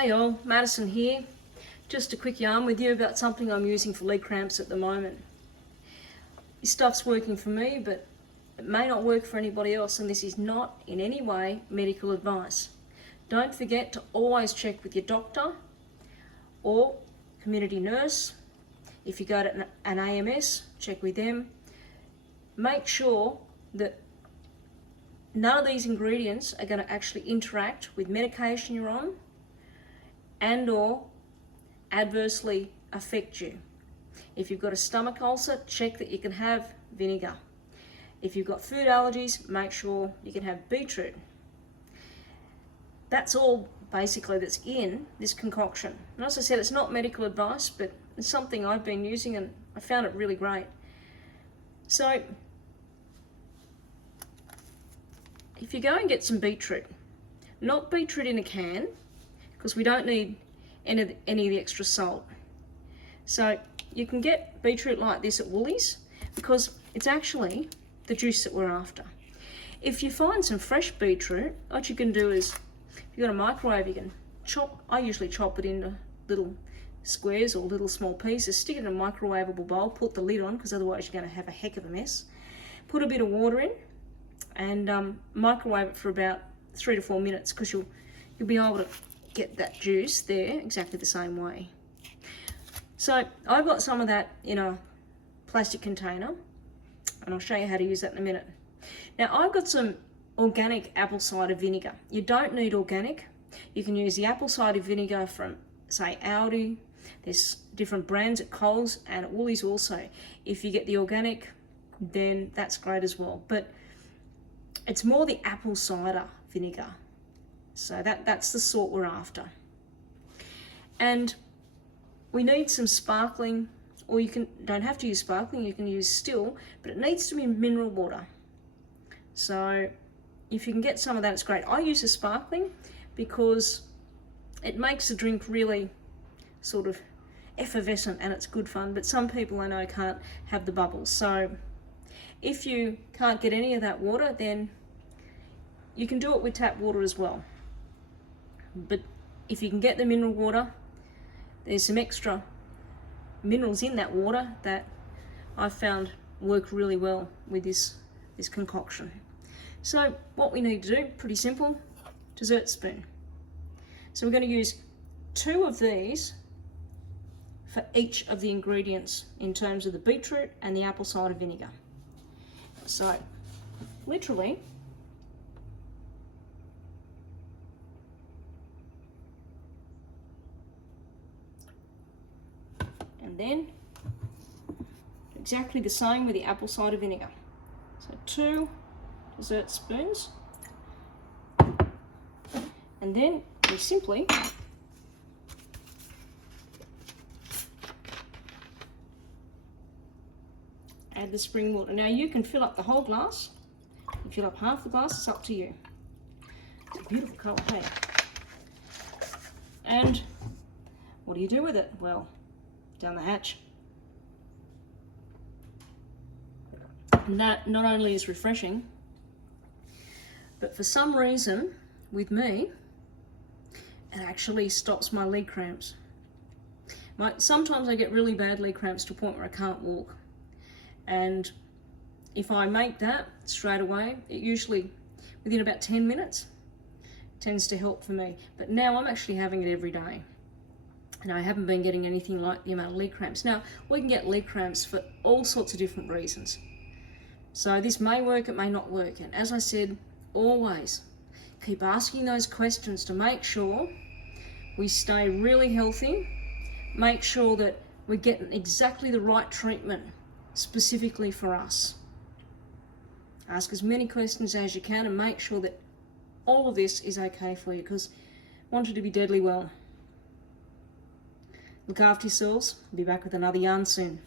Hey all, Madison here. Just a quick yarn with you about something I'm using for leg cramps at the moment. This stuff's working for me, but it may not work for anybody else, and this is not in any way medical advice. Don't forget to always check with your doctor or community nurse. If you go to an AMS, check with them. Make sure that none of these ingredients are going to actually interact with medication you're on and or adversely affect you. If you've got a stomach ulcer, check that you can have vinegar. If you've got food allergies, make sure you can have beetroot. That's all basically that's in this concoction. And as I said, it's not medical advice, but it's something I've been using and I found it really great. So if you go and get some beetroot, not beetroot in a can, because we don't need any of the extra salt. So you can get beetroot like this at Woolies because it's actually the juice that we're after. If you find some fresh beetroot, what you can do is, if you've got a microwave, you can chop, I usually chop it into little squares or little small pieces, stick it in a microwavable bowl, put the lid on because otherwise you're going to have a heck of a mess. Put a bit of water in and microwave it for about 3 to 4 minutes because you'll be able to get that juice there exactly the same way. So I've got some of that in a plastic container and I'll show you how to use that in a minute. Now I've got some organic apple cider vinegar. You don't need organic. You can use the apple cider vinegar from, say, Aldi. There's different brands at Coles and at Woolies also. If you get the organic, then that's great as well. But it's more the apple cider vinegar. So that's the sort we're after. And we need some sparkling, or you don't have to use sparkling, you can use still, but it needs to be mineral water. So if you can get some of that, it's great. I use the sparkling because it makes the drink really sort of effervescent and it's good fun, but some people I know can't have the bubbles. So if you can't get any of that water, then you can do it with tap water as well. But if you can get the mineral water, there's some extra minerals in that water that I've found work really well with this concoction. So what we need to do, pretty simple, dessert spoon. So we're going to use 2 of these for each of the ingredients in terms of the beetroot and the apple cider vinegar. So literally, and then exactly the same with the apple cider vinegar. So 2 dessert spoons, and then we simply add the spring water. Now you can fill up the whole glass. You fill up half the glass, it's up to you. It's a beautiful colour, hey? And what do you do with it? Well, down the hatch. And that not only is refreshing, but for some reason with me, it actually stops my leg cramps. Sometimes I get really bad leg cramps to a point where I can't walk. And if I make that straight away, it usually, within about 10 minutes, tends to help for me. But now I'm actually having it every day. And I haven't been getting anything like the amount of leg cramps. Now, we can get leg cramps for all sorts of different reasons. So this may work, it may not work. And as I said, always keep asking those questions to make sure we stay really healthy. Make sure that we're getting exactly the right treatment specifically for us. Ask as many questions as you can and make sure that all of this is okay for you, because I want you to be deadly well. Look after yourselves. I'll be back with another yarn soon.